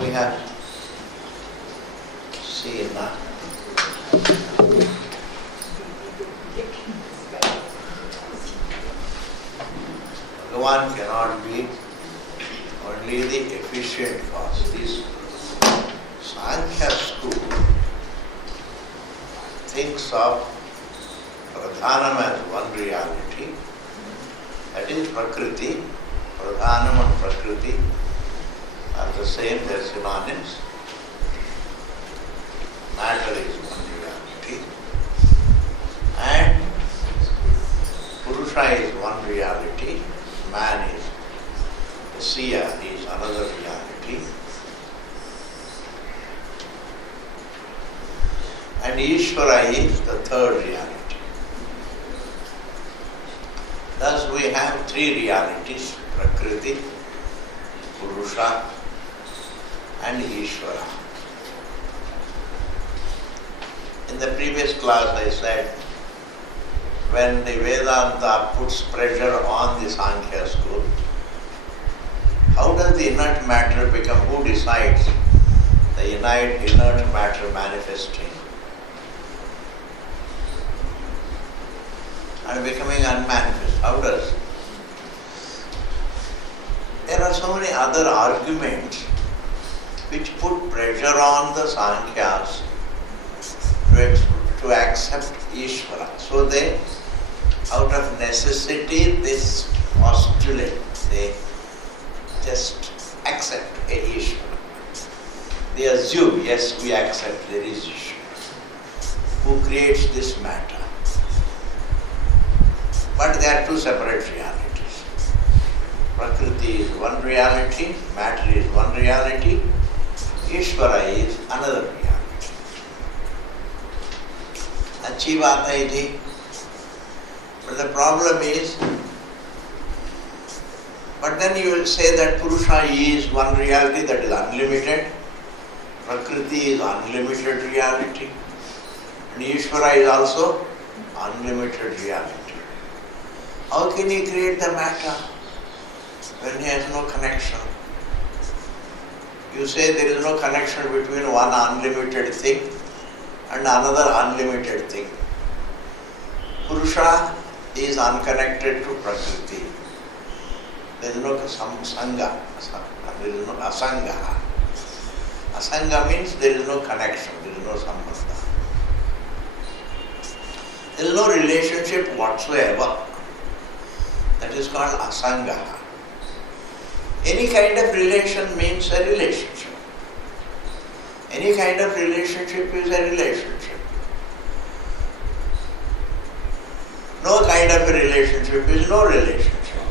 We have seen Bhagavan cannot be only the efficient cause. This Sankhya school thinks of Pradhanam as one reality, that is Prakriti. Pradhanam and Prakriti are the same, they are synonyms. Matter is one reality and Purusha is one reality, man is the seer, is another reality, and Ishvara is the third reality. Thus we have three realities, Prakriti, Purusha and Ishvara. In the previous class I said, when the Vedanta puts pressure on the Sankhya school, how does the inert matter become, who decides the inert matter manifesting and becoming unmanifest? How does? There are so many other arguments which put pressure on the Sankhyas to accept Ishvara. So they, out of necessity, this postulate, they just accept a Ishvara. They assume, yes, we accept there is Ishvara, who creates this matter. But they are two separate realities. Prakriti is one reality, matter is one reality, Ishvara is another reality. Achhi baat hai ji. But the problem is, but then you will say that Purusha is one reality, that is unlimited, Prakriti is unlimited reality, and Ishvara is also unlimited reality. How can he create the matter when he has no connection? You say there is no connection between one unlimited thing and another unlimited thing. Purusha is unconnected to Prakriti. There is no sangha, there is no asanga. Asanga means there is no connection, there is no sambandha. There is no relationship whatsoever. That is called asanga. Any kind of relation means a relationship. Any kind of relationship is a relationship. No kind of a relationship is no relationship.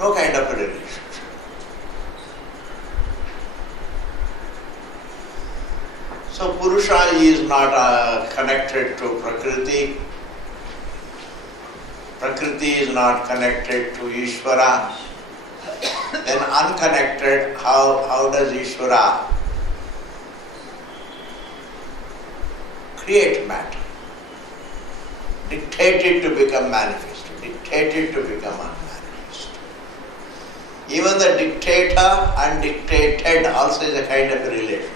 No kind of a relationship. So Purusha is not connected to Prakriti. Prakriti is not connected to Ishvara. Then unconnected, how does Ishvara create matter? Dictate it to become manifest, dictate it to become unmanifest. Even the dictator and dictated also is a kind of a relationship.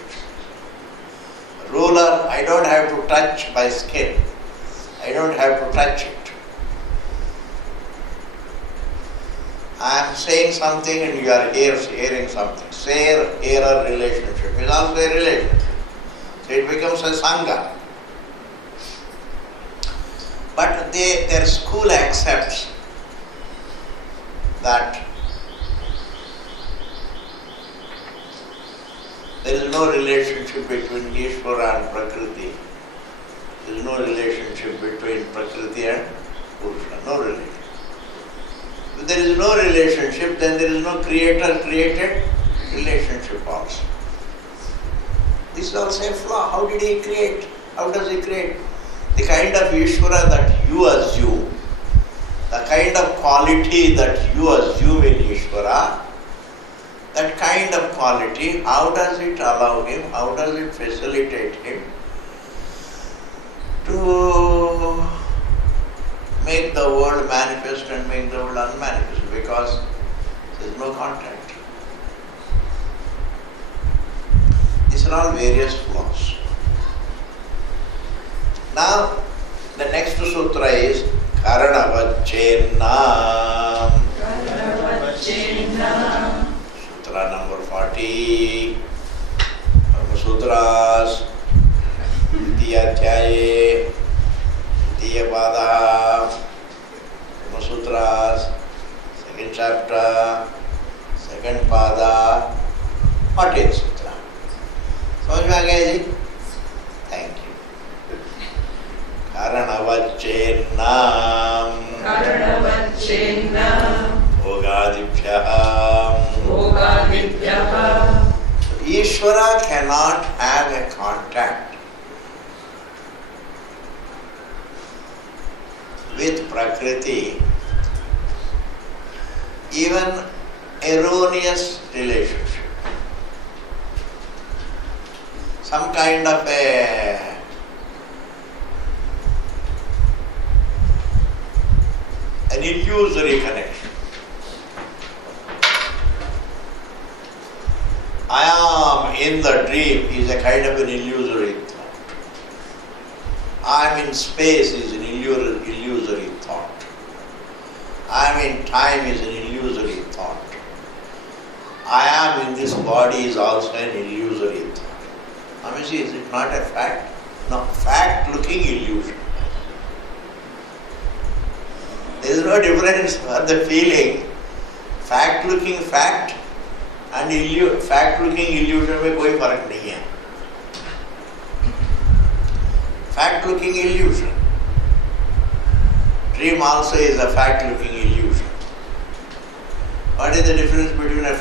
Ruler, I don't have to touch my skin. I don't have to touch it. I am saying something and you are hearing something. Hearer relationship is also a relationship. So it becomes a sangha. But their school accepts that there is no relationship between Ishvara and Prakriti. There is no relationship between Prakriti and Purusha. No relationship. If there is no relationship, then there is no creator-created relationship also. This is also a flaw. How did he create? How does he create? The kind of Ishvara that you assume, the kind of quality that you assume in Ishvara, that kind of quality, how does it allow him, how does it facilitate him to make the world manifest and make the world unmanifest? Because there is no contact. These are all various flaws. Now, the next sutra is Karanavacchennam. Sutra number 40. Brahma Sutras. Ditiya Adhyaye. Ditiya Pada. Brahma Sutras. Second chapter. Second Pada. 40th Sutra. समझ में आ गया जी? Thank you. Karanavacchennam. Bhogadibhyah. Ishvara cannot have a contact with Prakriti, even erroneous relationship. Some kind of an illusory connection. I am in the dream is a kind of an illusory thought. I am in space is an illusory thought. I am in time is an illusory thought. I am in this body is also an illusory thought. Amishi, is it not a fact? No, fact-looking illusion. There is no difference for the feeling. Fact-looking fact and fact-looking illusion में कोई फर्क नहीं है. Fact-looking illusion. Dream also is a fact-looking illusion. What is the difference between a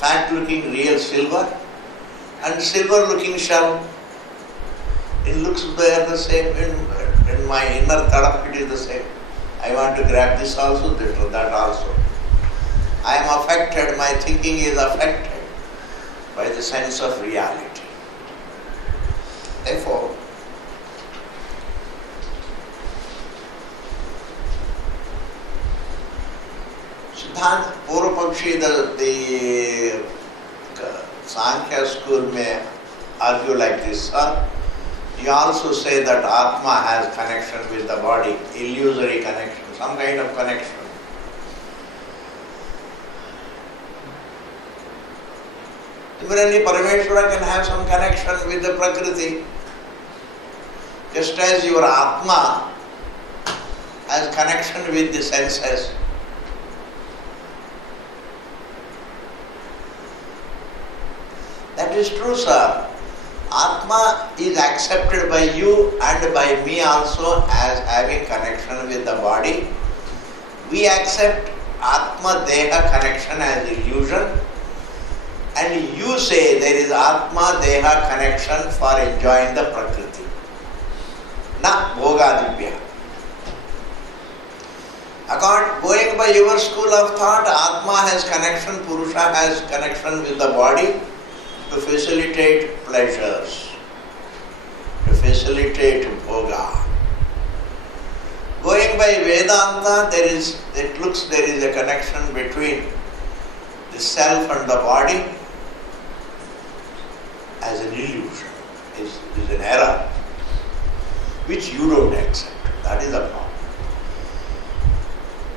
fact-looking real silver and silver-looking shell? It looks they are the same. In my inner thought, it is the same. I want to grab this also, that also. I am affected, my thinking is affected by the sense of reality. Therefore, Siddhanta Purva Pakshi, the Sankhya school may argue like this, sir. You also say that Atma has connection with the body, illusory connection, some kind of connection. Similarly, Parameshwara can have some connection with the Prakriti. Just as your Atma has connection with the senses. That is true, sir. Atma is accepted by you and by me also as having connection with the body. We accept Atma Deha connection as illusion, and you say there is Atma Deha connection for enjoying the Prakriti. Na Bhogadibhya. Going by your school of thought, Atma has connection, Purusha has connection with the body to facilitate pleasures, to facilitate bhoga. Going by Vedanta, there is a connection between the self and the body as an illusion, is an error, which you don't accept. That is the problem.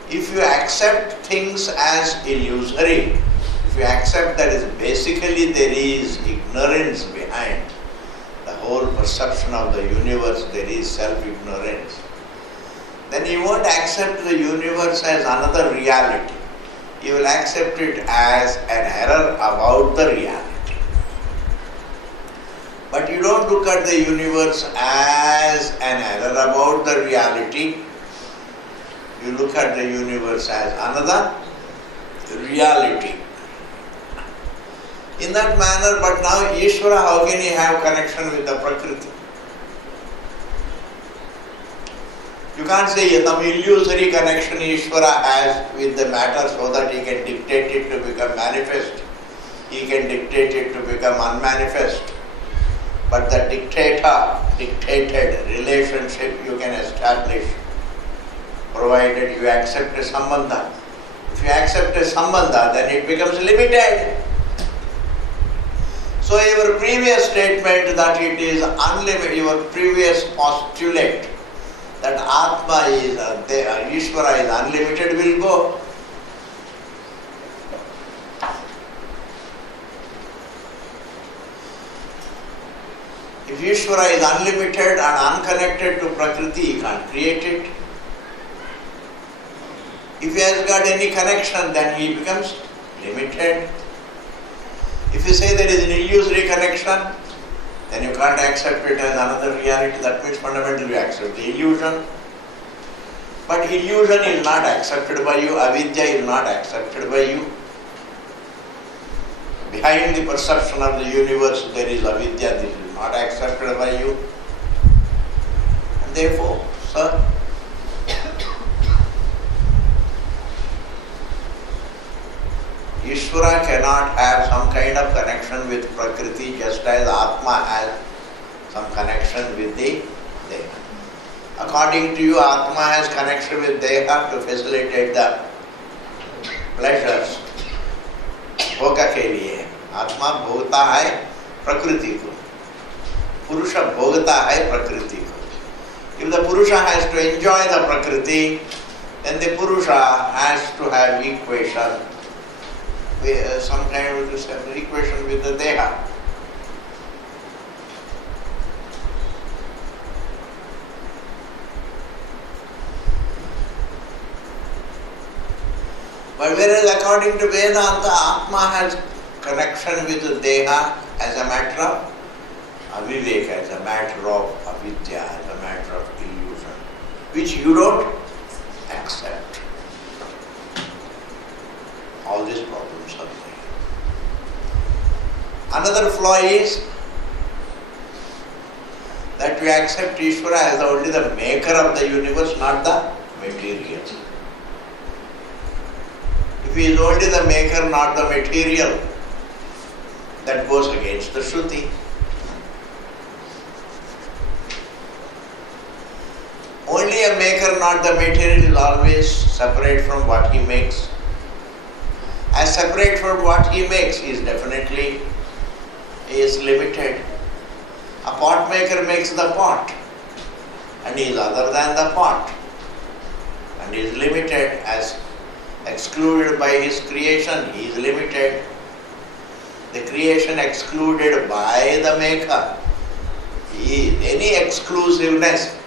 If you accept things as illusory, if you accept that basically there is ignorance behind the whole perception of the universe, there is self-ignorance, then you won't accept the universe as another reality. You will accept it as an error about the reality. But you don't look at the universe as an error about the reality. You look at the universe as another reality. In that manner, but now Ishvara, how can he have connection with the Prakriti? You can't say some illusory connection Ishvara has with the matter so that he can dictate it to become manifest. He can dictate it to become unmanifest. But the dictated relationship you can establish, provided you accept a sambandha. If you accept a sambandha, then it becomes limited. So your previous statement that it is unlimited, your previous postulate that Atma is, Ishvara is unlimited will go. If Ishvara is unlimited and unconnected to Prakriti, he can't create it. If he has got any connection, then he becomes limited. If you say there is an illusory connection, then you can't accept it as another reality. That means fundamentally you accept the illusion. But illusion is not accepted by you, avidya is not accepted by you. Behind the perception of the universe there is avidya, this is not accepted by you. And therefore, sir, Ishvara cannot have some kind of connection with Prakriti just as Atma has some connection with the Deha. According to you, Atma has connection with Deha to facilitate the pleasures. Bhoga के लिए आत्मा भोगता है प्रकृति को, पुरुष भोगता है प्रकृति को. If the Purusha has to enjoy the Prakriti, then the Purusha has to have equation, some kind of equation with the Deha. But whereas according to Vedanta, Atma has connection with the Deha as a matter of aviveka, as a matter of avidya, as a matter of illusion, which you don't accept. All these problems are there. Another flaw is that we accept Ishvara as only the maker of the universe, not the material. If he is only the maker, not the material, that goes against the Shruti. Only a maker, not the material, is always separate from what he makes. As separate from what he makes, he is definitely limited. A pot maker makes the pot, and he is other than the pot, and he is limited. As excluded by his creation, he is limited. The creation excluded by the maker. Any exclusiveness,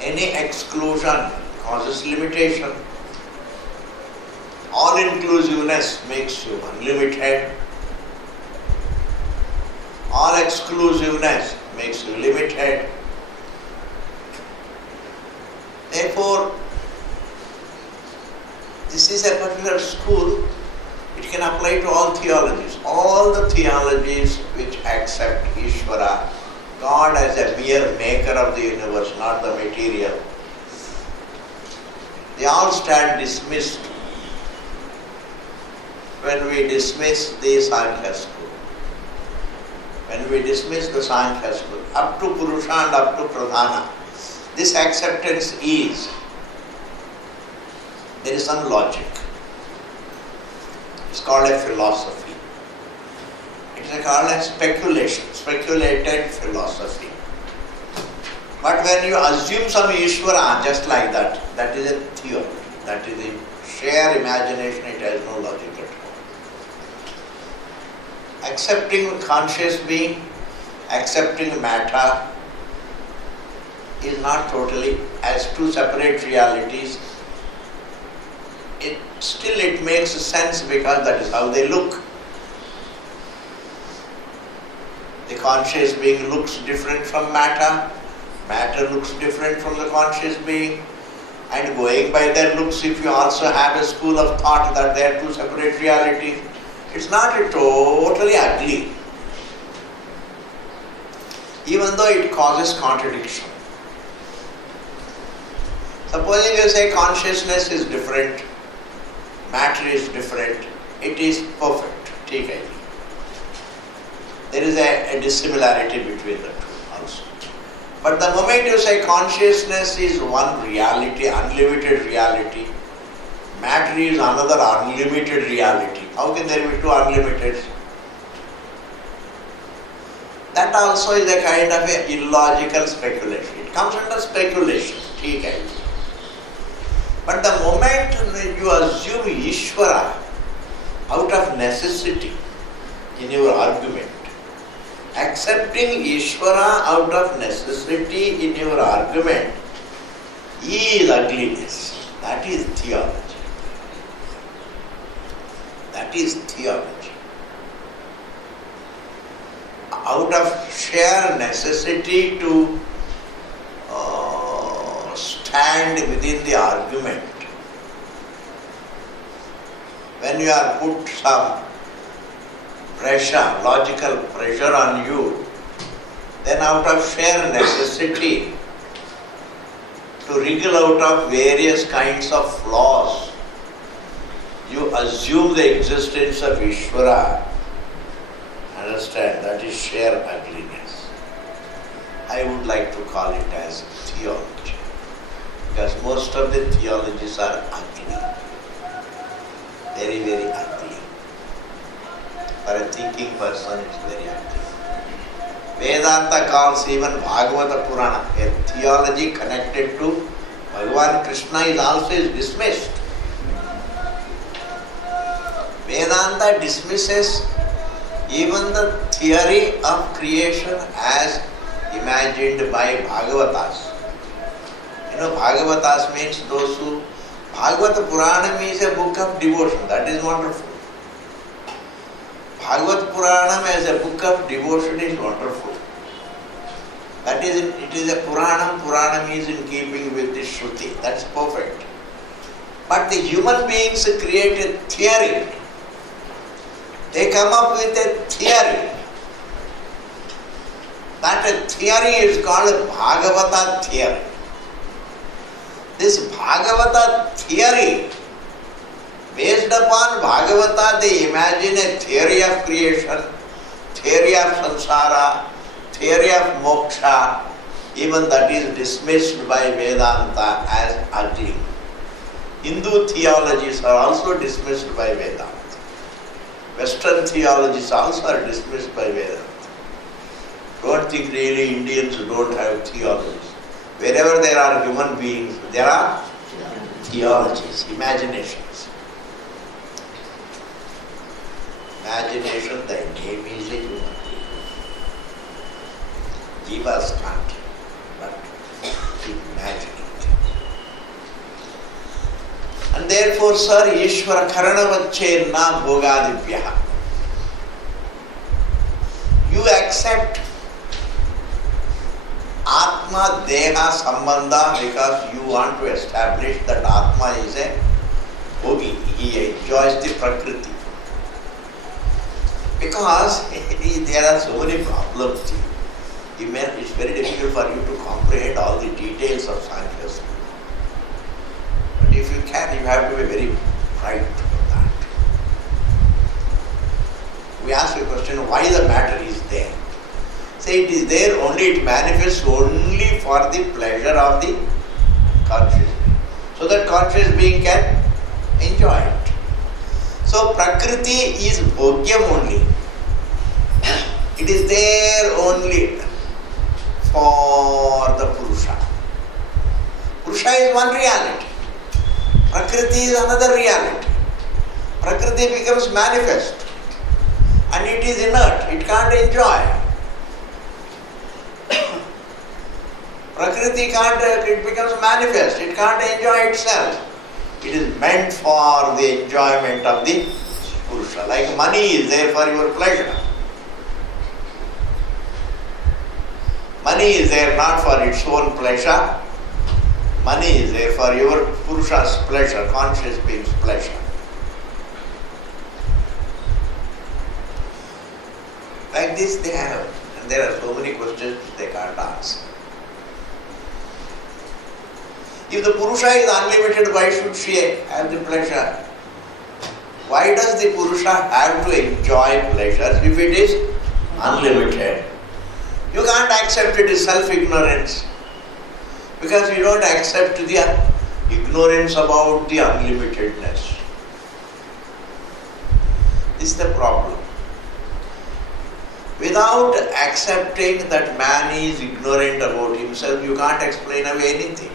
any exclusion causes limitation. All inclusiveness makes you unlimited. All exclusiveness makes you limited. Therefore, this is a particular school. It can apply to all theologies. All the theologies which accept Ishvara, God as a mere maker of the universe, not the material, they all stand dismissed when we dismiss the Sankhya school. When we dismiss the Sankhya school, up to Purusha and up to Pradhana, this acceptance is, there is some logic. It's called a philosophy. It's called a speculation, speculated philosophy. But when you assume some Ishvara just like that, that is a theory. That is a sheer imagination, it has no logic at all. Accepting conscious being, accepting matter is not totally as two separate realities. It makes sense because that is how they look. The conscious being looks different from matter, matter looks different from the conscious being, and going by their looks, if you also have a school of thought that they are two separate realities, it's not totally ugly, even though it causes contradiction. Supposing you say consciousness is different, matter is different, it is perfect. Take it. There is a dissimilarity between the two also. But the moment you say consciousness is one reality, unlimited reality, matter is another unlimited reality. How can there be two unlimited? That also is a kind of a illogical speculation. It comes under speculation. Okay. But the moment you assume Ishvara out of necessity in your argument, accepting Ishvara out of necessity in your argument is ugliness. That is theology. That is theology. Out of sheer necessity to stand within the argument, when you are put some pressure, logical pressure on you, then out of sheer necessity to wriggle out of various kinds of flaws, you assume the existence of Ishvara. Understand, that is sheer ugliness. I would like to call it as theology, because most of the theologies are ugly, very, very ugly. For a thinking person, it's very ugly. Vedanta calls even Bhagavata Purana, a theology connected to Bhagavan Krishna, is also dismissed. Vedanta dismisses even the theory of creation as imagined by Bhagavatas. Bhagavatas means those who... Bhagavata Puranam is a book of devotion. That is wonderful. Bhagavata Puranam as a book of devotion is wonderful. That is, it is a Puranam. Puranam is in keeping with the Shruti. That's perfect. But the human beings create a theory. They come up with a theory. That theory is called Bhagavata theory. This Bhagavata theory, based upon Bhagavata, they imagine a theory of creation, theory of samsara, theory of moksha. Even that is dismissed by Vedanta as ugly. Hindu theologies are also dismissed by Vedanta. Western theologies also are dismissed by Vedanta. Don't think really Indians don't have theologies. Wherever there are human beings, there are theologies, imaginations. Imagination, the name is a human being. Jivas can't, but imagine it. And therefore, sir, Ishvara karanavachenna bhogadibhyaha. You accept Atma Deha Sambandha because you want to establish that Atma is a bhogi. He enjoys the Prakriti. Because there are so many problems. It's very difficult for you to comprehend all the details of Sankhya. But if you can, you have to be very bright for that. We ask a question, why the matter is there? Say it is there only, it manifests only for the pleasure of the conscious being. So that conscious being can enjoy it. So Prakriti is bhogyam only. It is there only for the Purusha. Purusha is one reality. Prakriti is another reality. Prakriti becomes manifest and it is inert, it can't enjoy. Prakriti can't, it becomes manifest, it can't enjoy itself. It is meant for the enjoyment of the Purusha. Like money is there for your pleasure. Money is there not for its own pleasure. Money is there for your Purusha's pleasure, conscious being's pleasure. Like this they have. And there are so many questions they can't answer. If the Purusha is unlimited, why should she have the pleasure? Why does the Purusha have to enjoy pleasure if it is unlimited? You can't accept it as self-ignorance because you don't accept the ignorance about the unlimitedness. This is the problem. Without accepting that man is ignorant about himself, you can't explain away anything.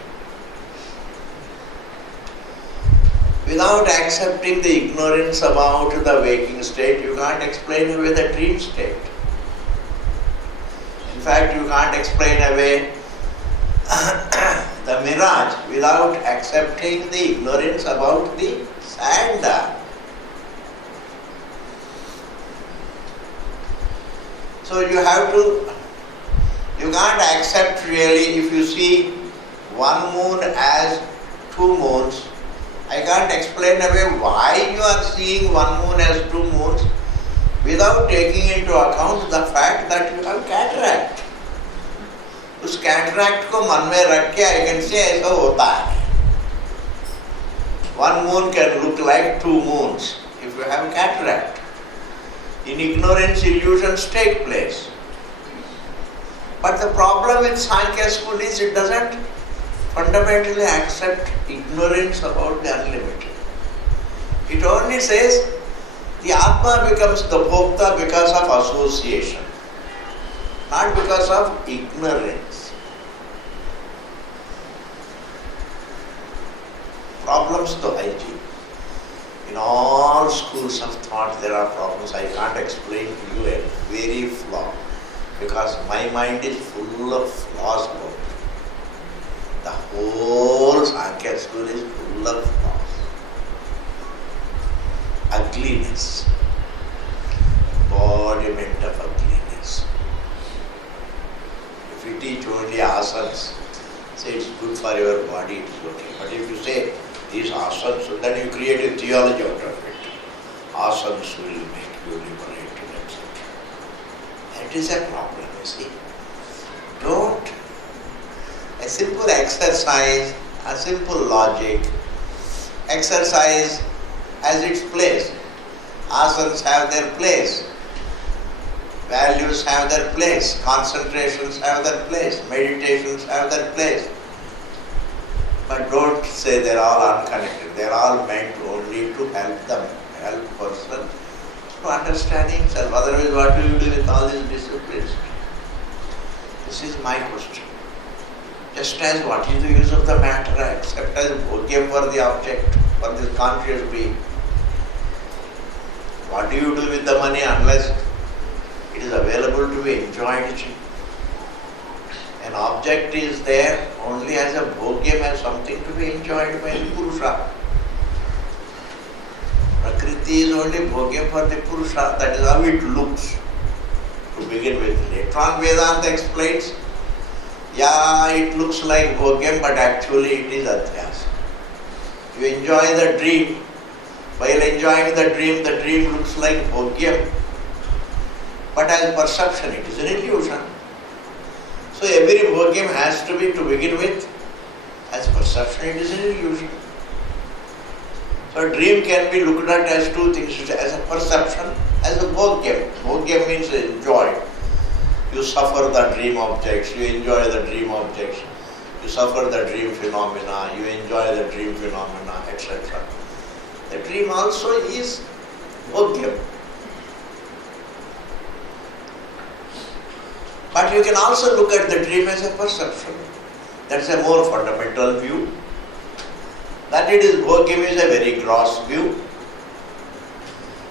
Without accepting the ignorance about the waking state, you can't explain away the dream state. In fact, you can't explain away the mirage without accepting the ignorance about the sand. So you can't accept really if you see one moon as two moons. I can't explain away why you are seeing one moon as two moons without taking into account the fact that you have cataract. उस cataract को मन में रख के I can say ऐसा होता है. One moon can look like two moons if you have cataract. In ignorance, illusions take place. But the problem with Sankhya school is it doesn't fundamentally accept ignorance about the unlimited. It only says the Atma becomes the Bhokta because of association, not because of ignorance. Problems to hygiene. In all schools of thought there are problems. I can't explain to you a very flaw because my mind is full of flaws about it. The whole Sankhya school is full of flaws. Ugliness. Embodiment of ugliness. If you teach only asanas, say it's good for your body, it is okay. But if you say these asanas, then you create a theology out of it. Asanas will make you liberated, etc. That is a problem, you see. Don't. A simple exercise, a simple logic, exercise has its place. Asanas have their place. Values have their place. Concentrations have their place. Meditations have their place. But don't say they're all unconnected. They're all meant only to help person to understand himself. Otherwise, what do you do with all these disciplines? This is my question. Just as what is the use of the matter except as bhogya for the object, for this conscious being? What do you do with the money unless it is available to be enjoyed? An object is there only as a bhogyam, as something to be enjoyed by the Purusha. Prakriti is only bhogyam for the Purusha. That is how it looks to begin with. Later on Vedanta explains, it looks like bhogyam, but actually it is adhyasa. You enjoy the dream. While enjoying the dream looks like bhogyam. But as perception, it is an illusion. So every bhogyam has to be, to begin with, as perception, it is an illusion. So a dream can be looked at as two things, as a perception, as a bhogyam. Bhogyam means enjoy. You suffer the dream objects, you enjoy the dream objects, you suffer the dream phenomena, you enjoy the dream phenomena, etc. The dream also is bhogyam. But you can also look at the dream as a perception. That's a more fundamental view. That it is bhogyam is a very gross view.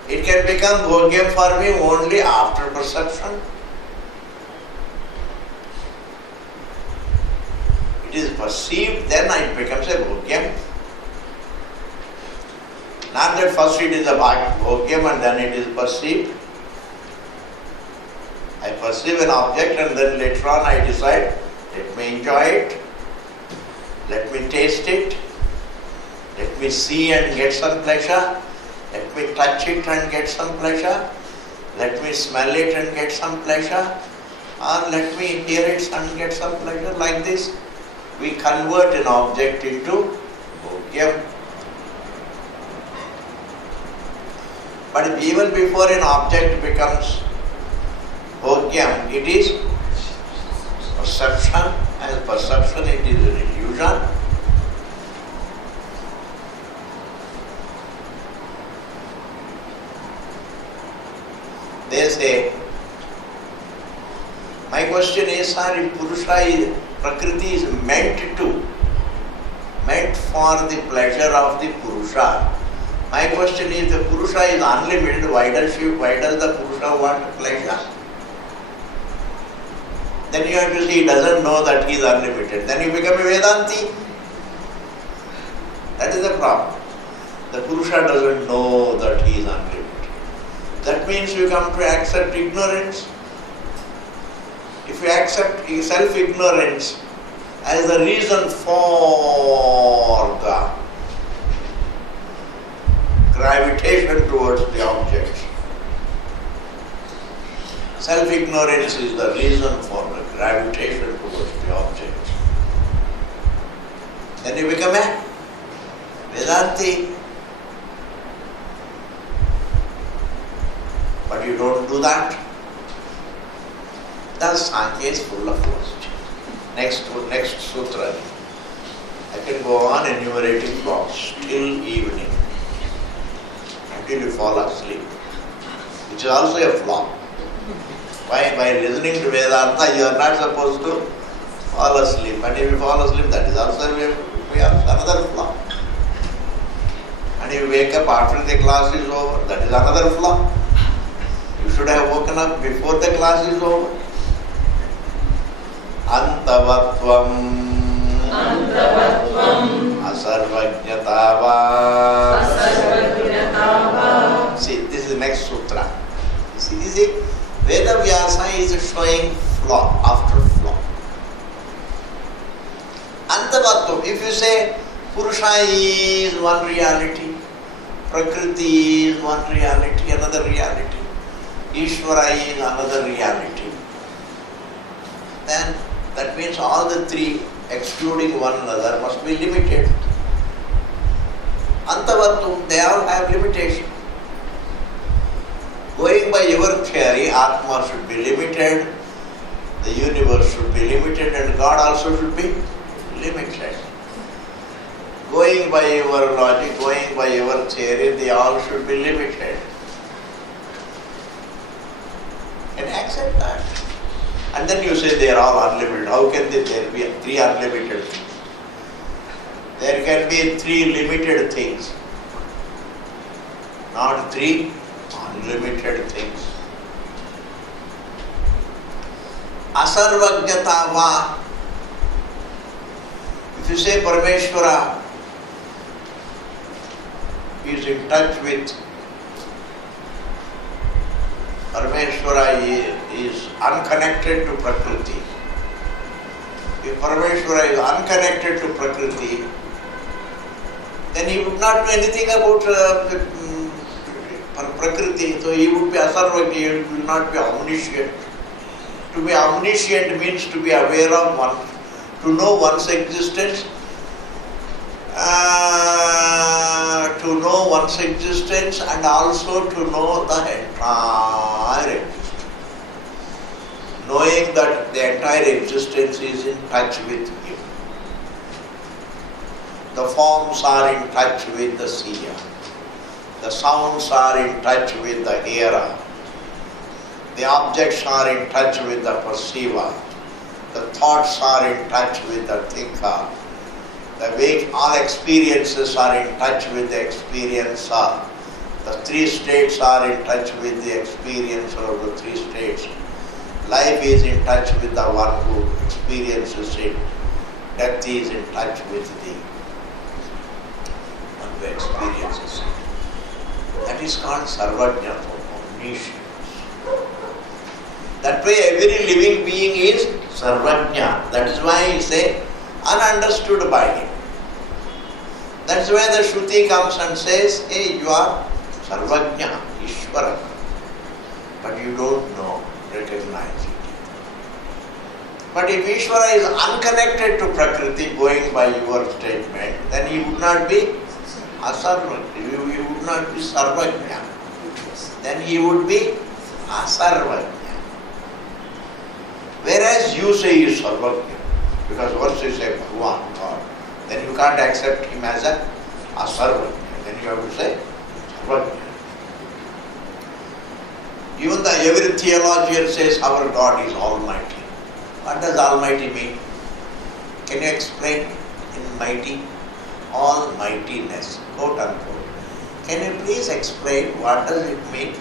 It can become bhogyam for me only after perception. It is perceived, then it becomes a bhogyam. Not that first it is a bhogyam and then it is perceived. I perceive an object and then later on I decide, let me enjoy it, let me taste it, let me see and get some pleasure, let me touch it and get some pleasure, let me smell it and get some pleasure, or let me hear it and get some pleasure. Like this, we convert an object into bhogyam. But even before an object becomes bhogyam, it is perception. As perception, it is an illusion. They say question is, sir, if Prakriti is meant for the pleasure of the Purusha. My question is, the Purusha is unlimited, why does the Purusha want pleasure? Then you have to see, he doesn't know that he is unlimited. Then you become a Vedanti. That is the problem. The Purusha doesn't know that he is unlimited. That means you come to accept ignorance. If you accept self-ignorance as the reason for the gravitation towards the objects, self-ignorance is the reason for the gravitation towards the objects, then you become a Vedanti. But you don't do that. Thus Sankhya is full of questions. Next sutra. I can go on enumerating blocks till evening, until you fall asleep, which is also a flaw. By listening to Vedanta, you are not supposed to fall asleep. And if you fall asleep, that is also another flaw. And you wake up after the class is over, that is another flaw. You should have woken up before the class is over. Antavatvam asarvajñatava. See, this is the next sutra. See, Veda Vyasa is showing flaw after flaw. Antavatvam, if you say Purusha is one reality, Prakriti is one reality, another reality, Ishvara is another reality, then that means all the three, excluding one another, must be limited. Antavatvam, they all have limitation. Going by your theory, Atma should be limited, the universe should be limited, and God also should be limited. Going by your logic, going by your theory, they all should be limited. And accept that. And then you say they are all unlimited. How can there be three unlimited things? There can be three limited things, not three unlimited things. Asarvajñatava. If you say Parameshwara is in touch with, Parameshwara is unconnected to Prakriti. If Parameshwara is unconnected to Prakriti, then he would not know anything about Prakriti. So he would be asarvajña, he will not be omniscient. To be omniscient means to be aware of one, to know one's existence, and also to know the entire existence. Knowing that the entire existence is in touch with him. The forms are in touch with the seer. The sounds are in touch with the hearer. The objects are in touch with the perceiver. The thoughts are in touch with the thinker. All experiences are in touch with the experiencer. The three states are in touch with the experiencer of the three states. Life is in touch with the one who experiences it. Death is in touch with the one who experiences it. That is called sarvajña, omniscience. That way every living being is sarvajña. That is why he say ununderstood by him. That is why the Shruti comes and says, hey, you are sarvajña, Ishvara. But you don't know, recognize it. But if Ishvara is unconnected to Prakriti, going by your statement, then he would not be asarvajña. He would not be sarvajña. Then he would be asarvajña. Whereas you say he is sarvajña, because once you say Bhagavan, God, then you can't accept him as a sarvajña. Then you have to say sarvajña. Even every theologian says our God is almighty. What does Almighty mean? Can you explain in mighty? Almightiness, quote unquote. Can you please explain what does it mean?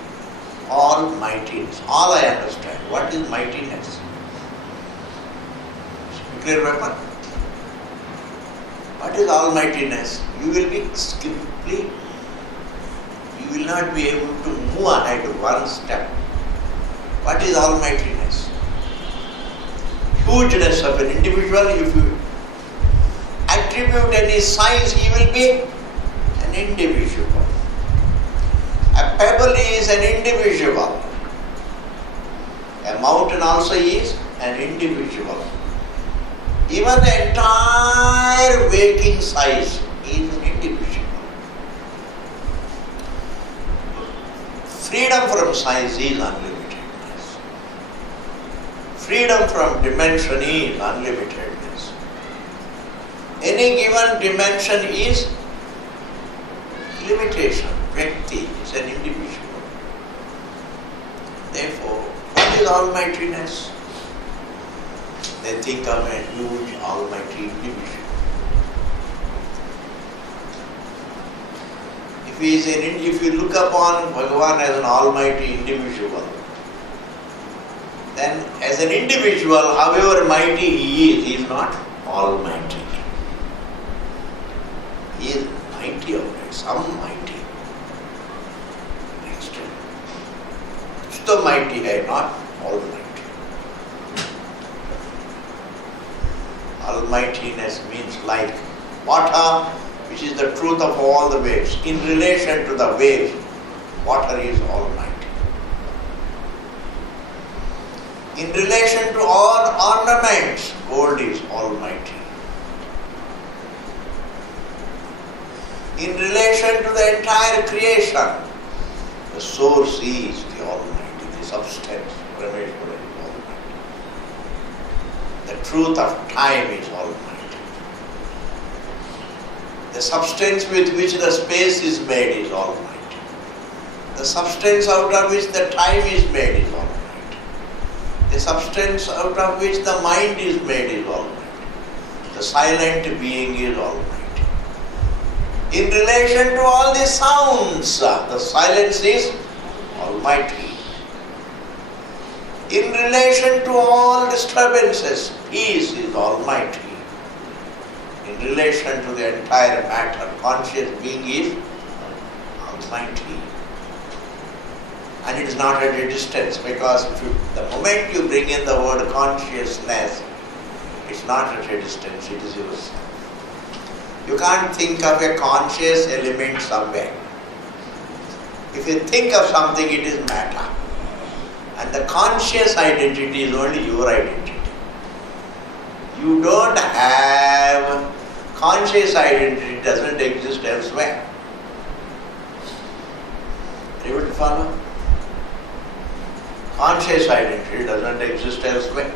Almightiness. All I understand. What is mightiness? Clear weapon? What is almightiness? You will be simply, you will not be able to move ahead one step. What is almightiness? Hugeness of an individual. If you attribute any size, he will be an individual. A pebble is an individual. A mountain also is an individual. Even the entire waking size is an individual. Freedom from size is unlimitedness. Freedom from dimension is unlimitedness. Any given dimension is limitation. Vyakti is an individual. Therefore, what is almightiness? They think of a huge almighty individual. If you look upon Bhagavan as an almighty individual, then as an individual, however mighty he is not almighty. He is mighty of it, some mighty. Next, the mighty hai, not almighty. Almightiness means like water, which is the truth of all the waves. In relation to the waves, water is almighty. In relation to all ornaments, gold is almighty. In relation to the entire creation, the source is the Almighty, the substance, Rameshwara is almighty. The truth of time is almighty. The substance with which the space is made is almighty. The substance out of which the time is made is almighty. The substance out of which the mind is made is almighty. The silent being is almighty. In relation to all the sounds, the silence is almighty. In relation to all disturbances, peace is almighty. In relation to the entire matter, conscious being is almighty. And it is not at a distance, because the moment you bring in the word consciousness, it's not at a distance, it is yourself. You can't think of a conscious element somewhere. If you think of something, it is matter. And the conscious identity is only your identity. You don't have conscious identity, it doesn't exist elsewhere. Are you able to follow? Conscious identity doesn't exist elsewhere.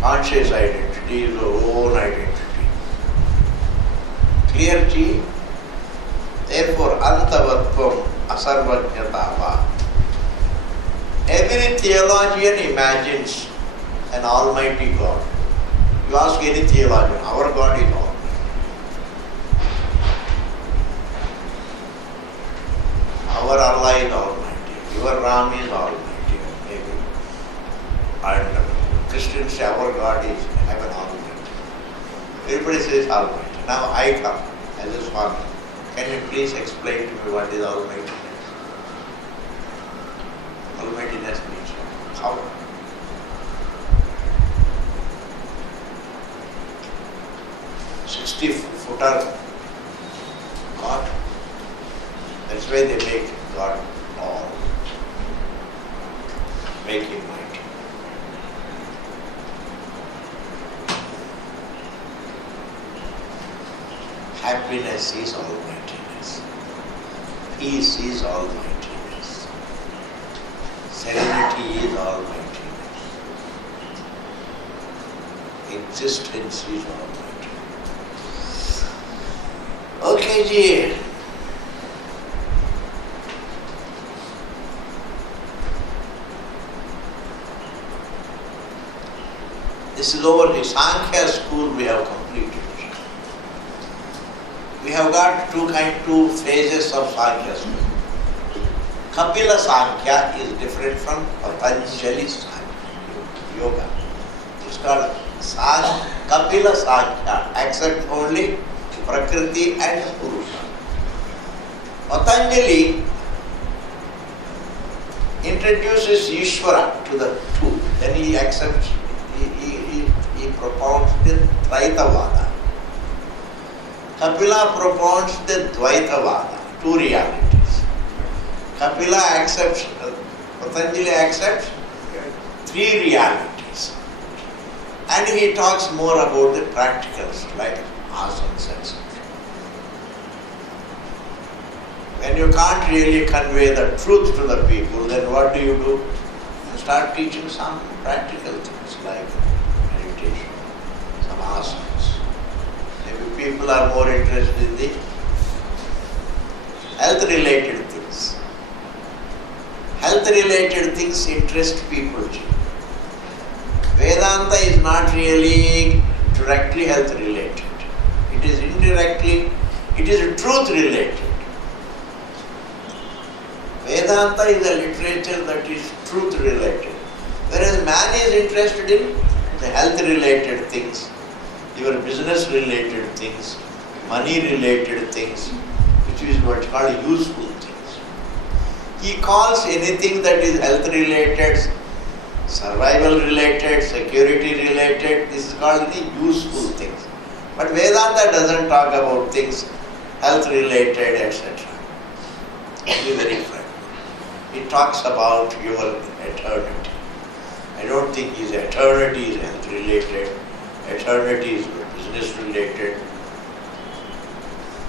Conscious identity is your own identity. Clear, Ji? Therefore, antavatvam asarvajnatava. Every theologian imagines an almighty God. You ask any theologian, our God is almighty. Our Allah is almighty. Your Ram is almighty. Maybe. And Christians say our God is heaven almighty. Everybody says almighty. Now I come as a Swami. Can you please explain to me what is almightiness? Almightiness means how? 60-footer God. That's why they make God tall. Make him mighty. Happiness is almightiness. Peace is almightiness. Serenity is almightiness. Existence is almighty. Okay, ji. This is over. The Sankhya school we have completed. We have got two phases of Sankhya school. Kapila Sankhya is different from Patanjali Sankhya yoga. It's called Kapila Sankhya, except only Prakriti and Purusha. Patanjali introduces Ishvara to the two. Then he accepts, he propounds the Traitavada. Kapila propounds the Dvaitavada, two realities. Kapila accepts, Patanjali accepts three realities. And he talks more about the practicals like asanas, etc. When you can't really convey the truth to the people, then what do? You start teaching some practical things like meditation, some asanas. Maybe people are more interested in the health-related things. Health-related things interest people. Vedanta is not really directly health-related. It is indirectly, it is truth-related. Vedanta is a literature that is truth-related. Whereas man is interested in the health-related things, your business-related things, money-related things, which is what's called useful things. He calls anything that is health-related, survival-related, security-related, this is called the useful things. But Vedanta doesn't talk about things health-related, etc. It is very frank. It talks about your eternity. I don't think his eternity is health-related. Eternity is business-related.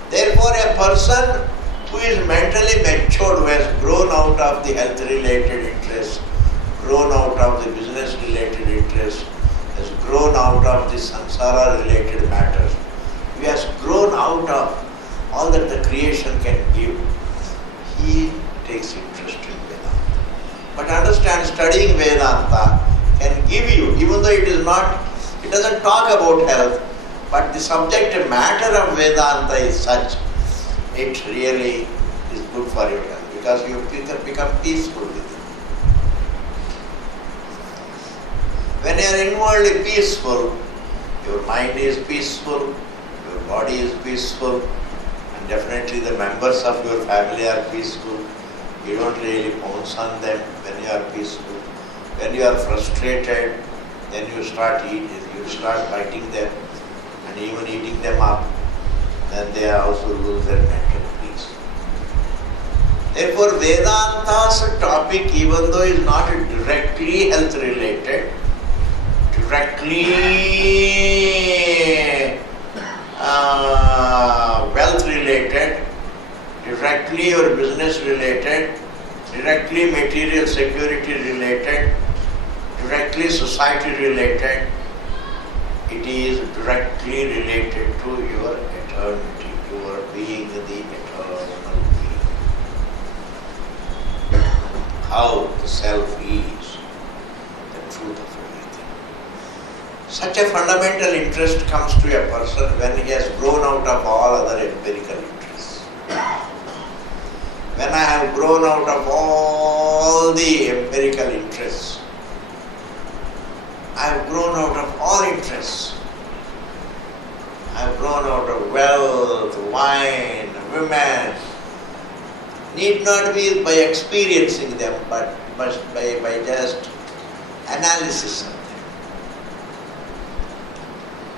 Therefore, a person who is mentally matured, who has grown out of the health-related interests, grown out of the business-related interests, has grown out of the samsara-related matters, he has grown out of all that the creation can give, he takes interest in Vedanta. But understand, studying Vedanta can give you, even though it doesn't talk about health, but the subject matter of Vedanta is such, it really is good for your health because you become peaceful with it. When you are inwardly peaceful, your mind is peaceful, your body is peaceful, and definitely the members of your family are peaceful. You don't really pounce on them when you are peaceful. When you are frustrated, then you start biting them and even eating them up. Then they also lose their mental peace. Therefore, Vedanta's topic, even though is not directly health related, directly wealth related, directly or business related, directly material security related, directly society related, it is directly related to your eternity, your being the eternal being. How the self is the truth of everything. Such a fundamental interest comes to a person when he has grown out of all other empirical interests. When I have grown out of all the empirical interests, I have grown out of all interests. I have grown out of wealth, wine, women. Need not be by experiencing them, but by just analysis of them.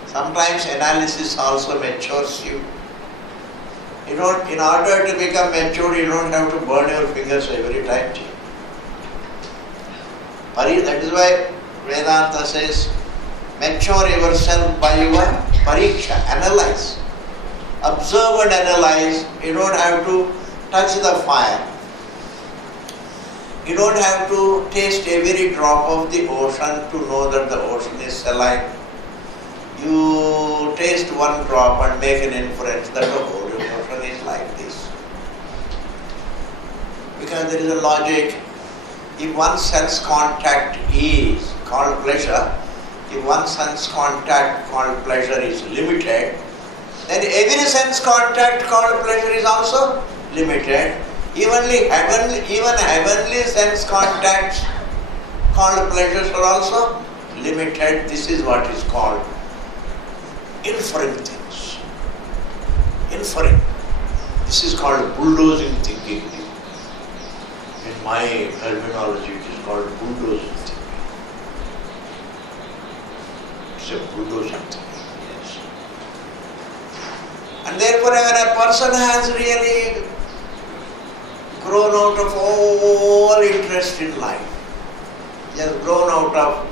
Sometimes analysis also matures you. In order to become mature, you don't have to burn your fingers every time. That is why Vedanta says, mature yourself by your pariksha, analyze. Observe and analyze. You don't have to touch the fire. You don't have to taste every drop of the ocean to know that the ocean is saline. You taste one drop and make an inference that the whole ocean is like this. Because there is a logic. If one sense contact is called pleasure, if one sense contact called pleasure is limited, then every sense contact called pleasure is also limited. Even heavenly sense contacts called pleasures are also limited. This is what is called inferring things. Inferring. This is called bulldozing thinking. In my terminology, it is called bulldozing thinking. It's a bulldozing thinking, yes. And therefore, when a person has really grown out of all interest in life, he has grown out of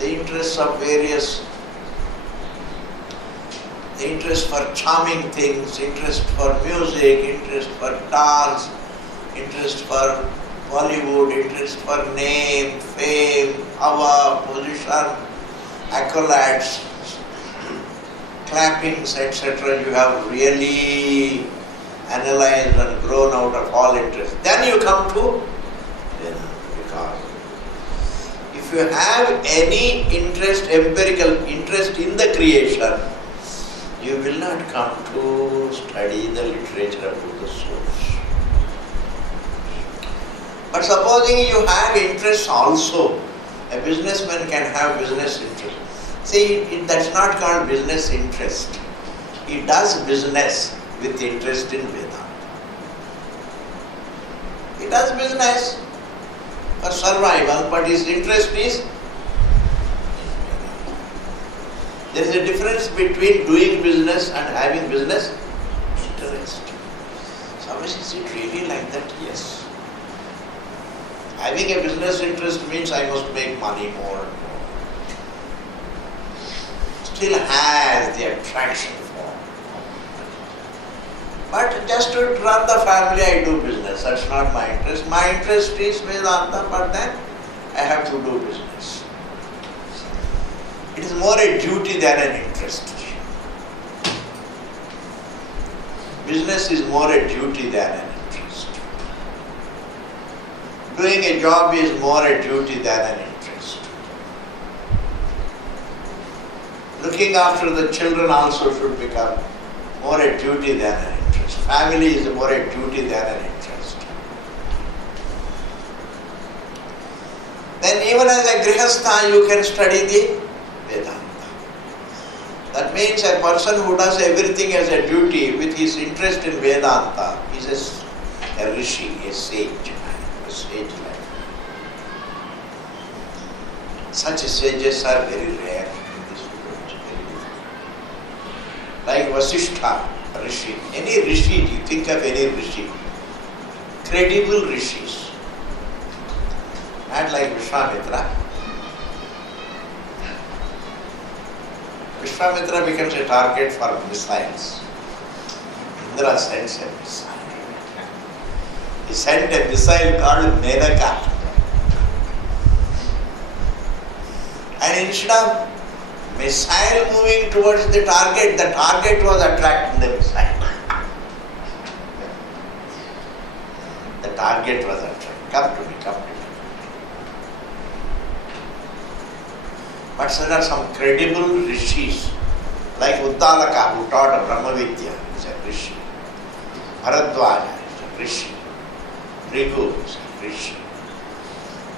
the interests of various, the interest for charming things, interest for music, interest for dance, interest for Bollywood, interest for name, fame, power, position, accolades, clappings, etc. You have really analyzed and grown out of all interest. Then you come to because if you have any interest, empirical interest in the creation, you will not come to study the literature about the source. But supposing you have interest also, a businessman can have business interest. See, that's not called business interest. He does business with interest in Vedanta. He does business for survival, but his interest is. There is a difference between doing business and having business interest. So, is it really like that? Yes. Having a business interest means I must make money more and more. Still has the attraction for. But just to run the family, I do business. That's not my interest. My interest is Vedanta, but then I have to do business. It is more a duty than an interest. Business is more a duty than an interest. Doing a job is more a duty than an interest. Looking after the children also should become more a duty than an interest. Family is more a duty than an interest. Then even as a grihastha you can study the Vedanta. That means a person who does everything as a duty with his interest in Vedanta is a rishi, a sage life. Such sages are very rare in this world. Like Vasishtha, rishi. Any rishi, you think of any rishi. Credible rishis. Not like Vishwamitra. Vishwamitra becomes a target for missiles. Indra sends a missile. He sent a missile called Menaka. And instead of missile moving towards the target was attracting the missile. The target was attracting. Come to me. But there are some credible rishis, like Uddalaka, who taught Brahmavidya, is a rishi. Bharadwaja is a rishi. Rigu is a rishi.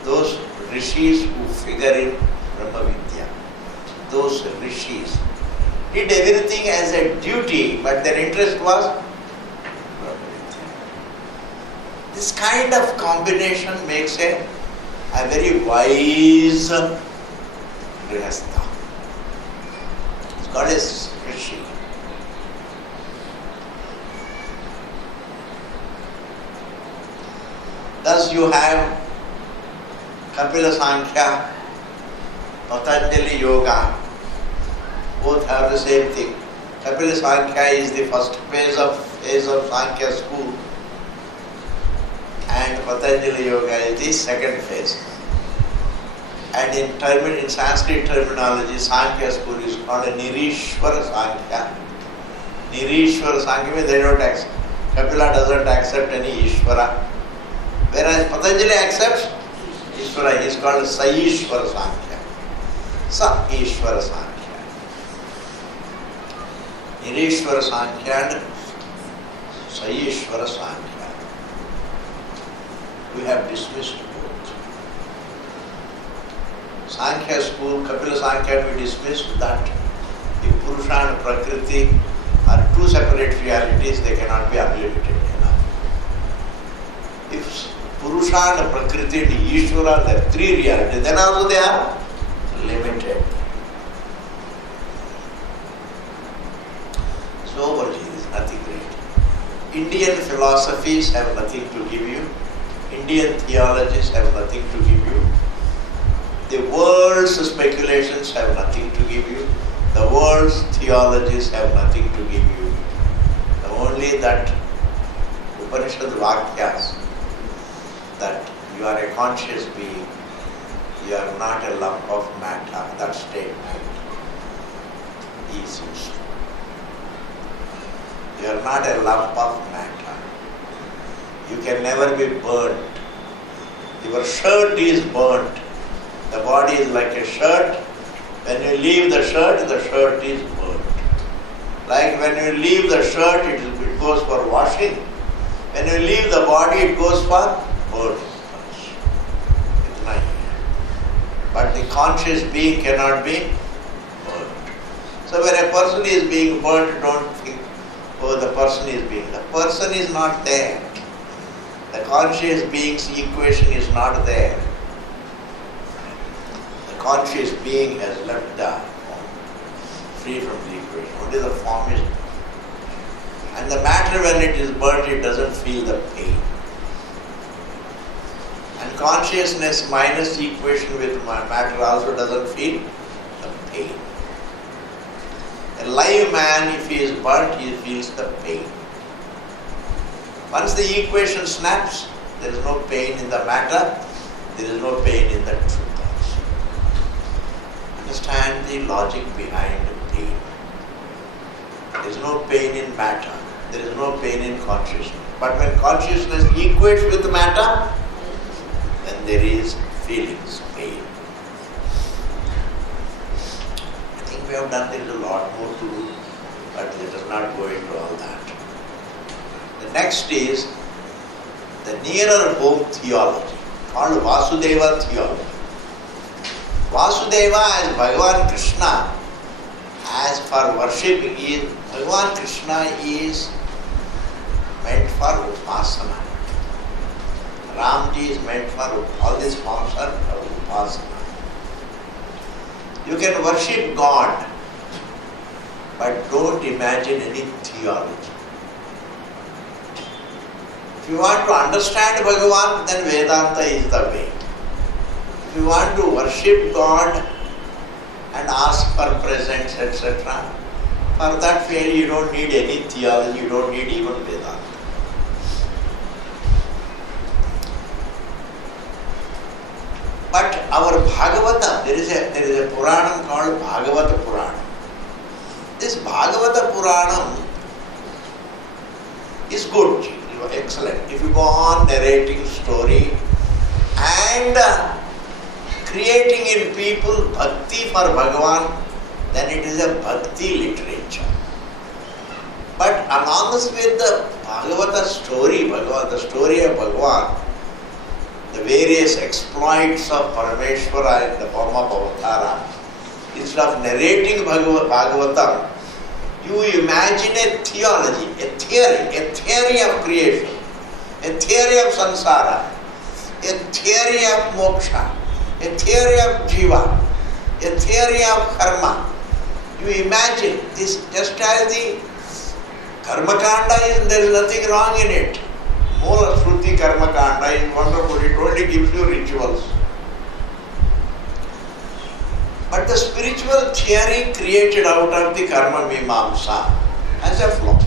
Those rishis who figure in Brahmavidya, those rishis did everything as a duty, but their interest was Brahmavidya. This kind of combination makes a very wise grihastha. It's called as rishi. Thus you have Kapila Sankhya, Patanjali Yoga, both have the same thing. Kapila Sankhya is the first phase of Sankhya school, and Patanjali Yoga is the second phase. And in Sanskrit terminology, Sankhya school is called a Nirishwara Sankhya. Nirishwara Sankhya means they don't accept. Kapila doesn't accept any Ishvara. Whereas Patanjali accepts Ishvara, he is called Saishwara Sankhya. Sa Ishvara Sankhya. Nirishvara Sankhya and Saishvara Sankhya. We have dismissed both. Sankhya school, Kapila Sankhya, we dismissed that if Purusha and Prakriti are two separate realities, they cannot be unlimited enough. If Purusha and Prakriti and Ishvara, there are three realities, then also they are limited. So Varji is nothing great. Indian philosophies have nothing to give you. Indian theologies have nothing to give you. The world's speculations have nothing to give you. The world's theologies have nothing to give you. Only that Upanishad Vakyas, that you are a conscious being, you are not a lump of matter, that statement is useful. You are not a lump of matter. You can never be burnt. Your shirt is burnt. The body is like a shirt. When you leave the shirt is burnt. Like when you leave the shirt, it goes for washing. When you leave the body, it goes for burning. But the conscious being cannot be burnt. So when a person is being burnt, don't think, oh, the person is being. The person is not there. The conscious being's equation is not there. The conscious being has left the form, free from the equation. Only the form is there. And the matter, when it is burnt, it doesn't feel the pain. And consciousness minus the equation with matter also doesn't feel the pain. A live man, if he is burnt, he feels the pain. Once the equation snaps, there is no pain in the matter, there is no pain in the truth also. Understand the logic behind pain. There is no pain in matter, there is no pain in consciousness. But when consciousness equates with matter, then there is feelings, pain. I think we have done there is a lot more to do, but let us not go into all that. The next is the nearer home theology, called Vasudeva theology. Vasudeva as Bhagavan Krishna, as for worshipping, Bhagavan Krishna is meant for upasana. Ramji is meant for, all these forms are upasana. You can worship God, but don't imagine any theology. If you want to understand Bhagavan, then Vedanta is the way. If you want to worship God and ask for presents, etc., for that fail you don't need any theology, you don't need even Vedanta. But our Bhagavata, there is a Puranam called Bhagavata Puranam. This Bhagavata Puranam is good, excellent. If you go on narrating story and creating in people bhakti for Bhagavan, then it is a bhakti literature. But along with the Bhagavata story, the story of Bhagavan, the various exploits of Parameshwara in the form of Avatara, instead of narrating Bhagavatam, you imagine a theology, a theory of creation, a theory of samsara, a theory of moksha, a theory of jiva, a theory of karma. You imagine this just as the karma kanda is, there is nothing wrong in it. Mula Shruti Karma Kanda is wonderful, it only gives you rituals. But the spiritual theory created out of the Karma Mimamsa has a flaw.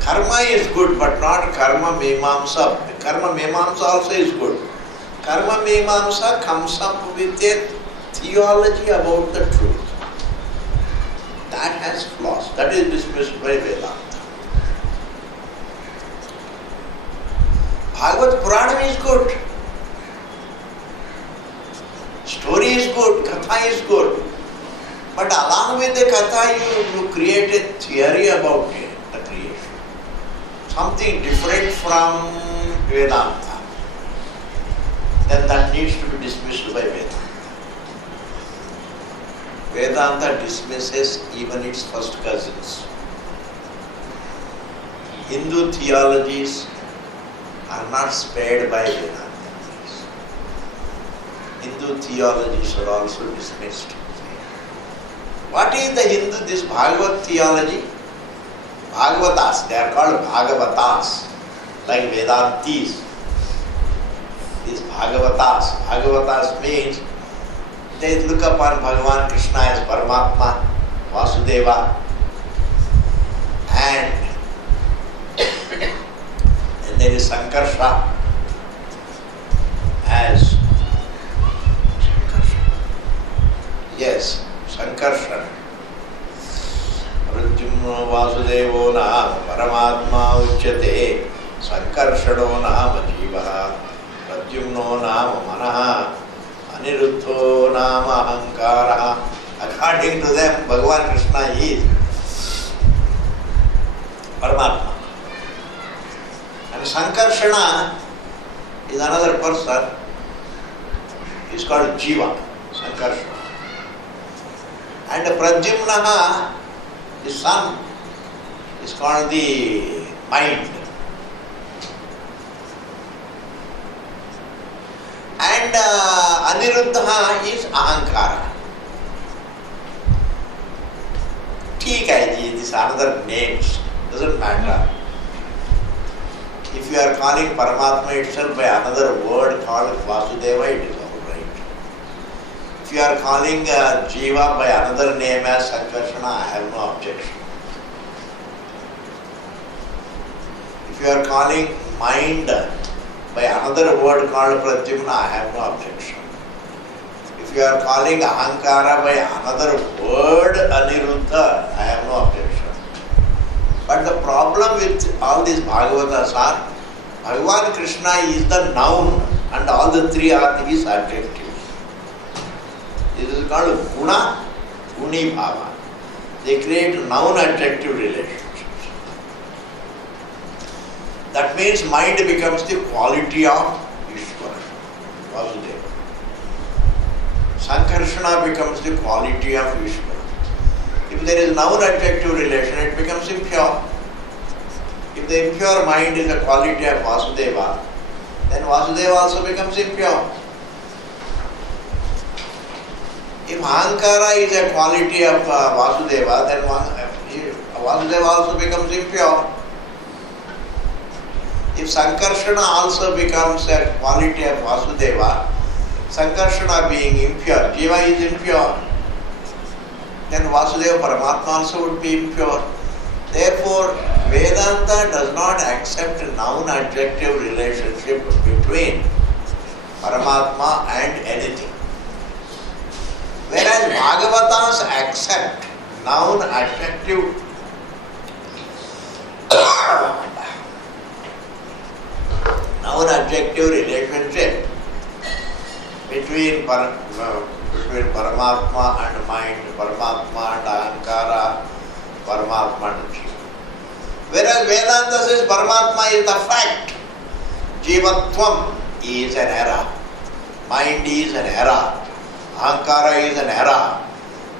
Karma is good, but not Karma Mimamsa. Karma Mimamsa also is good. Karma Mimamsa comes up with a theology about the truth. That has flaws. That is dismissed by Vedanta. Bhagavad Puranam is good. Story is good, Katha is good. But along with the Katha, you create a theory about it, the creation. Something different from Vedanta. Then that needs to be dismissed by Vedanta. Vedanta dismisses even its first cousins. Hindu theologies are not spared by Vedanta. Hindu theologies are also dismissed. What is the Hindu, this Bhagavad theology? Bhagavatas, they are called Bhagavatas, like Vedantis. These Bhagavatas means they look upon Bhagavan Krishna as Paramatma, Vasudeva, and there is Sankarsha as Sankarshan. Pradyumno Vasudevo Naam Paramatma Uchyate Sankarshano Naam Jivaha Pradyumno Naam Manaha Aniruddho Naam Ahankaraha. According to them, Bhagavan Krishna is Paramatma. And Sankarshana is another person. He is called Jiva, Sankarshana. And Pradyumna, the son, is called the mind. And Aniruddha is Ahankara. ठीक है जी, these are other names, doesn't matter. If you are calling Paramatma itself by another word called Vasudeva, it is all right. If you are calling Jiva by another name as Sankarshana, I have no objection. If you are calling mind by another word called Pradyumna, I have no objection. If you are calling Ahankara by another word Aniruddha, I have no objection. But the problem with all these Bhagavatas are, Bhagavan Krishna is the noun and all the three are his adjectives. This is called Guna, Guni Bhava. They create noun-adjective relationships. That means mind becomes the quality of Ishvara, Vasudeva. Sankarshana becomes the quality of Ishvara. If there is noun-adjective relation, it becomes impure. If the impure mind is a quality of Vasudeva, then Vasudeva also becomes impure. If Ahankara is a quality of Vasudeva, then Vasudeva also becomes impure. If Sankarshana also becomes a quality of Vasudeva, Sankarshana being impure, Jiva is impure, then Vasudeva Paramatma also would be impure. Therefore, Vedanta does not accept a noun-adjective relationship between Paramatma and anything. Whereas Bhagavatas accept noun-adjective relationship between Paramatma and mind, Paramatma and Ahankara, Paramatma and Jiva. Whereas Vedanta says Paramatma is the fact, Jivatvam is an error, mind is an error, Ahankara is an error,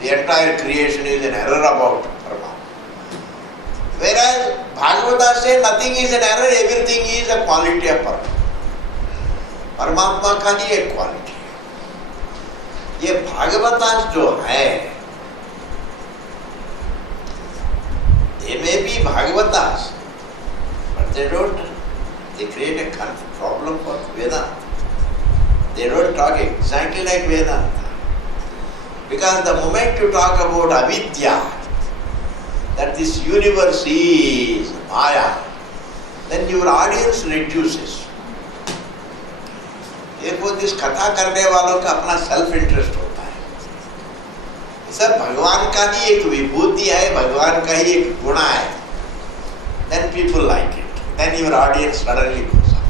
the entire creation is an error about Paramatma. Whereas Bhagavata says nothing is an error, everything is a quality of Paramatma. Paramatma का ही एक quality है. ये भागवतास जो है, they may be Bhagavatas, but they create a problem for Vedanta. They don't talk exactly like Vedanta. Because the moment you talk about avidya, that this universe is Maya, then your audience reduces. Therefore, this कथा करने वालों का अपना self interest होता है. सब भगवान का ही एक विभूति है, भगवान का ही एक गुण है. Then people like it. Then your audience suddenly goes up.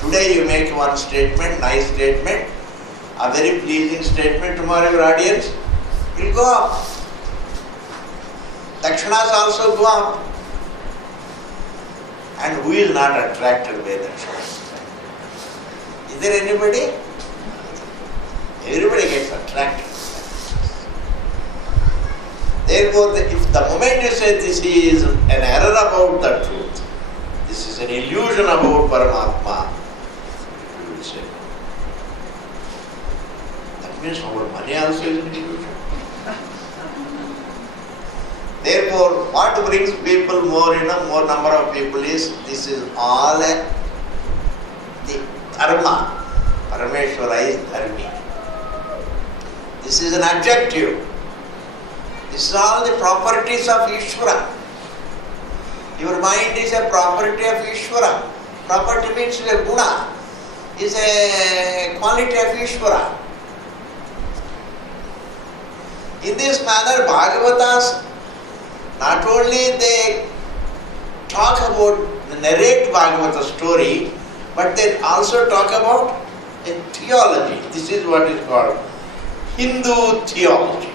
Today you make one statement, nice statement. a very pleasing statement, tomorrow your audience will go up. Dakshinas also go up. And who is not attracted by dakshinas? Is there anybody? Everybody gets attracted. Therefore, if the moment you say this is an error about the truth, this is an illusion about Paramatma, you will say no. That means our money also is an illusion. Therefore, what brings people more number of people is, this is all the dharma. Parameshwara is dharmi. This is an adjective. This is all the properties of Ishvara. Your mind is a property of Ishvara. Property means a guna, is a quality of Ishvara. In this manner, Bhagavatas, not only they talk about, narrate Bhagavata story, but they also talk about a theology. This is what is called Hindu theology.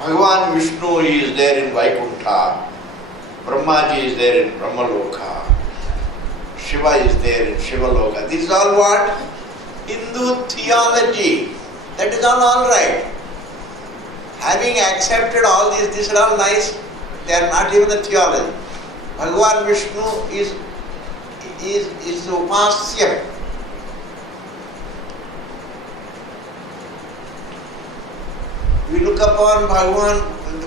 Bhagavan Vishnu is there in Vaikuntha, Brahmaji is there in Brahmaloka, Shiva is there in Shivaloka. This is all what? Hindu theology. That is all right. Having accepted all these are all nice. They are not even a theology. Bhagavan Vishnu is Upasya. We look upon Bhagavan,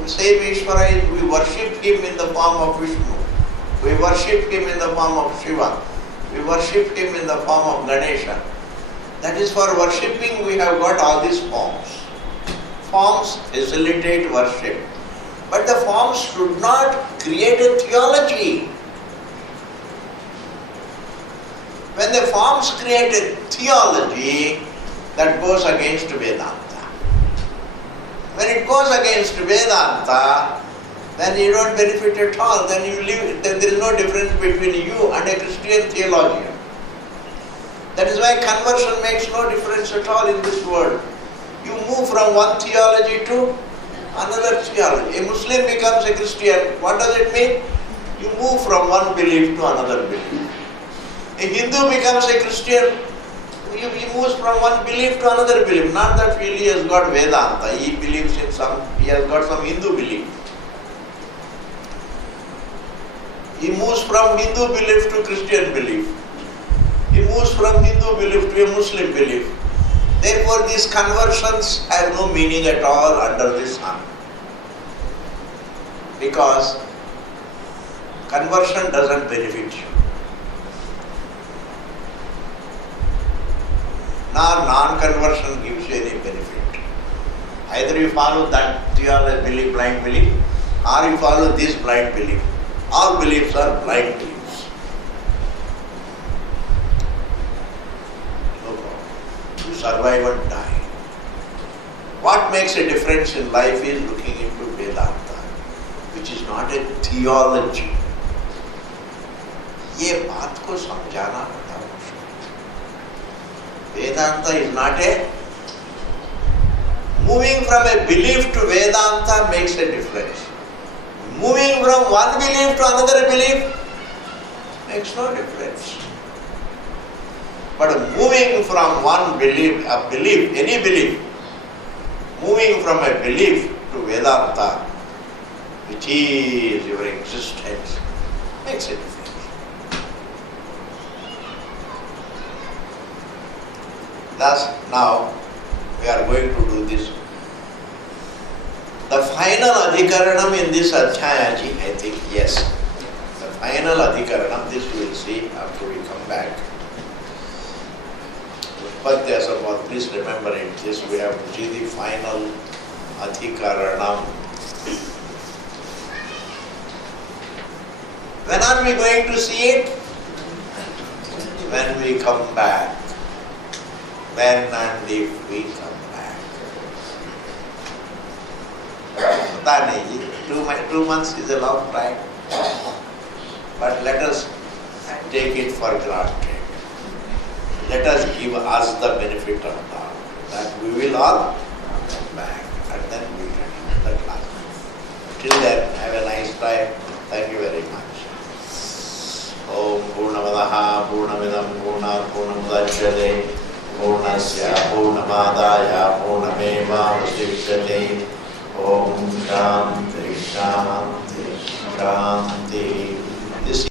the same Ishvara, we worship him in the form of Vishnu. We worship him in the form of Shiva. We worship him in the form of Ganesha. That is, for worshipping we have got all these forms. Forms facilitate worship. But the forms should not create a theology. When the forms create a theology, that goes against Vedanta. When it goes against Vedanta, then you don't benefit at all. Then then there is no difference between you and a Christian theologian. That is why conversion makes no difference at all in this world. You move from one theology to another theology. A Muslim becomes a Christian. What does it mean? You move from one belief to another belief. A Hindu becomes a Christian. He moves from one belief to another belief. Not that he has got Vedanta. He believes in he has got some Hindu belief. He moves from Hindu belief to Christian belief. He moves from Hindu belief to a Muslim belief. Therefore, these conversions have no meaning at all under the sun. Because conversion doesn't benefit you. Nor non-conversion gives you any benefit. Either you follow that theology belief, blind belief, or you follow this blind belief. All beliefs are blind beliefs. No problem. You survive and die. What makes a difference in life is looking into Vedanta, which is not a theology. ये बात को समझाना बड़ा मुश्किल है. Vedanta is not a... Moving from a belief to Vedanta makes a difference. Moving from one belief to another belief makes no difference. But moving from one belief, any belief, moving from a belief to Vedanta, which is your existence, makes a difference. Thus, now we are going to do this. The final adhikaranam in this adhyayaji, I think, yes. The final adhikaranam, this we will see after we come back. Utpatyasabha, please remember it. This we have to see the final adhikaranam. When are we going to see it? When we come back. When and if we come back. Pata nahi, 2 months is a long time. But let us take it for granted. let us give us the benefit of doubt that we will all come back and then we can have the class. Till then, have a nice time. Thank you very much. Om Purnamadaha Purnamidam Purnat Purnamudachyate Purnasya Purnamadaya Purnameva Vasishyate. Om Shanti Shanti Shanti. This